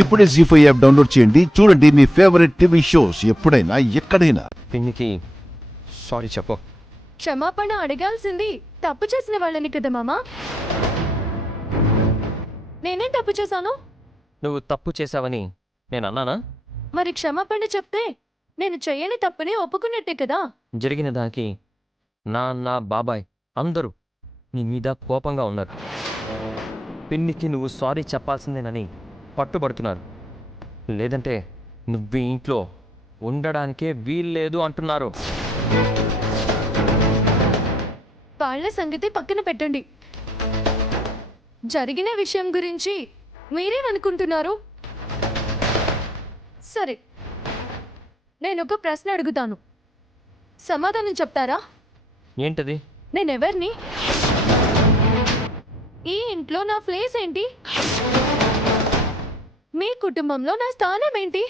ఇప్పుడే జీ5 app download చేయండి. చూడండి మీ ఫేవరెట్ టీవీ షోస్ ఎప్పుడైనా ఎక్కడైనా. పిన్నికి సారీ చెప్పు. క్షమాపణ అడగాల్సింది తప్పు చేసిన వాళ్ళని కదా మామా. నేనేం తప్పు చేశాను? నువ్వు తప్పు చేశావని నేను అన్నానా? మరి క్షమాపణ చెప్తే నేను చెయ్యని తప్పుని ఒప్పుకున్నట్టే కదా. జరిగిన దానికి నాన్న బాబాయ్ అందరూ నీ మీద కోపంగా ఉన్నారు. పిన్నికి నువ్వు సారీ చెప్పాల్సిందేనని పట్టుబడుతున్నారు. లేదంటే నువ్వు ఇంట్లో ఉండడానికే వీల్లేదు అంటున్నారు. వాళ్ళ సంగతి పక్కన పెట్టండి. జరిగిన విషయం గురించి మీరేమనుకుంటున్నారు? సరే, నేను ఒక ప్రశ్న అడుగుతాను, సమాధానం చెప్తారా? ఏంటది? నేనెవర్ని? ఈ ఇంట్లో నా ప్లేస్ ఏంటి? మీ కుటుంబంలో నా స్థానం ఏంటి?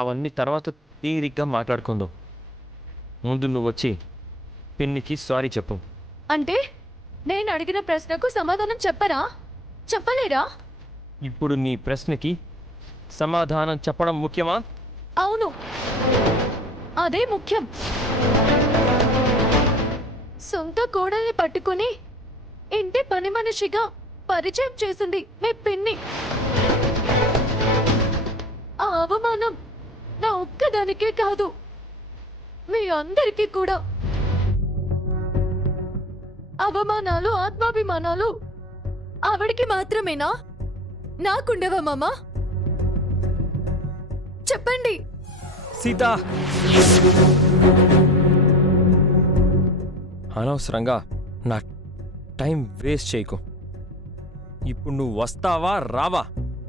అవన్నీ తర్వాత తీరిగ్గా మాట్లాడుకుందాం. ముందు నువ్వు వచ్చి పిన్నికి సారీ చెప్పు. అంటే నేను అడిగిన ప్రశ్నకు సమాధానం చెప్పరా? చెప్పలేరా? ఇప్పుడు నీ ప్రశ్నకి సమాధానం చెప్పడం ముఖ్యమా? అవును, అదే ముఖ్యం. సొంత కోడల్ని పట్టుకుని ఇంటి పని మనిషిగా పరిచయం చేసింది మీ పిన్ని. ఆ అవమానం నా ఒక్కదానికే కాదు, మీ అందరికీ కూడా. అవమానాలు, ఆత్మాభిమానాలు ఆవిడికి మాత్రమేనా? నాకుండవా మామా? చెప్పండి. సీత, అనవసరంగా నా టైం వేస్ట్ చేయకు. ఇప్పుడు నువ్వు వస్తావా రావా?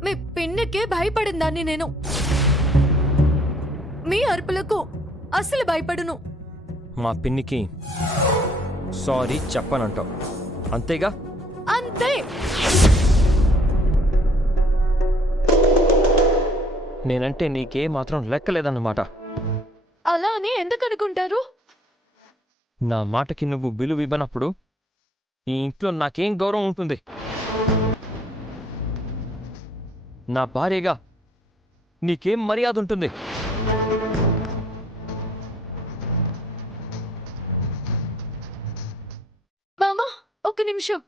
మీ పిన్నికే భయపడిందాన్ని నేను. మీ అరుపులకు అస్సలు భయపడును. మా పిన్నికి సారీ చెప్పనంటావు అంతేగా? అంతే. నేనంటే నీకే మాత్రం లెక్కలేదన్నమాట. అలా అని ఎందుకు అనుకుంటారు? నా మాటకి నువ్వు విలువ ఇవ్వనప్పుడు ఈ ఇంట్లో నాకేం గౌరవం ఉంటుంది? నా భార్యగా నీకేం మర్యాద ఉంటుంది? మామా, ఒక నిమిషం.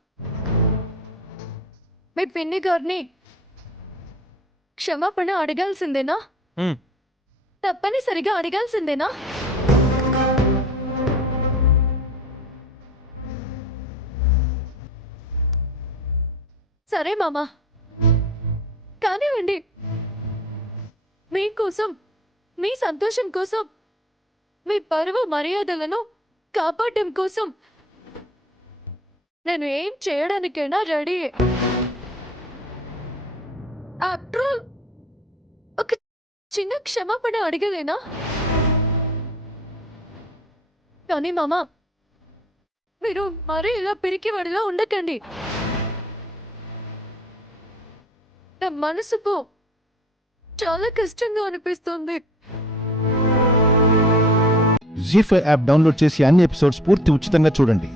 మీ పిన్ని గారిని క్షమాపణ అడగాల్సిందేనా? తప్పనిసరిగా అడగాల్సిందేనా? సరే మామా, కానివ్వండి. మీకోసం, మీ సంతోషం కోసం, మీ పరువు మర్యాదలను కాపాడడం కోసం నేను ఏం చేయడానికైనా రెడీ. ఆఫ్టర్ ఆల్ ఒక చిన్న క్షమాపణ అడగలేనా? కానీ మామా, మీరు మరీ ఇలా పిరికివాడిలా ఉండకండి. నా మనసుకు చాలా కష్టంగా అనిపిస్తుంది. జీ5 యాప్ డౌన్లోడ్ చేసి అన్ని ఎపిసోడ్స్ పూర్తి ఉచితంగా చూడండి.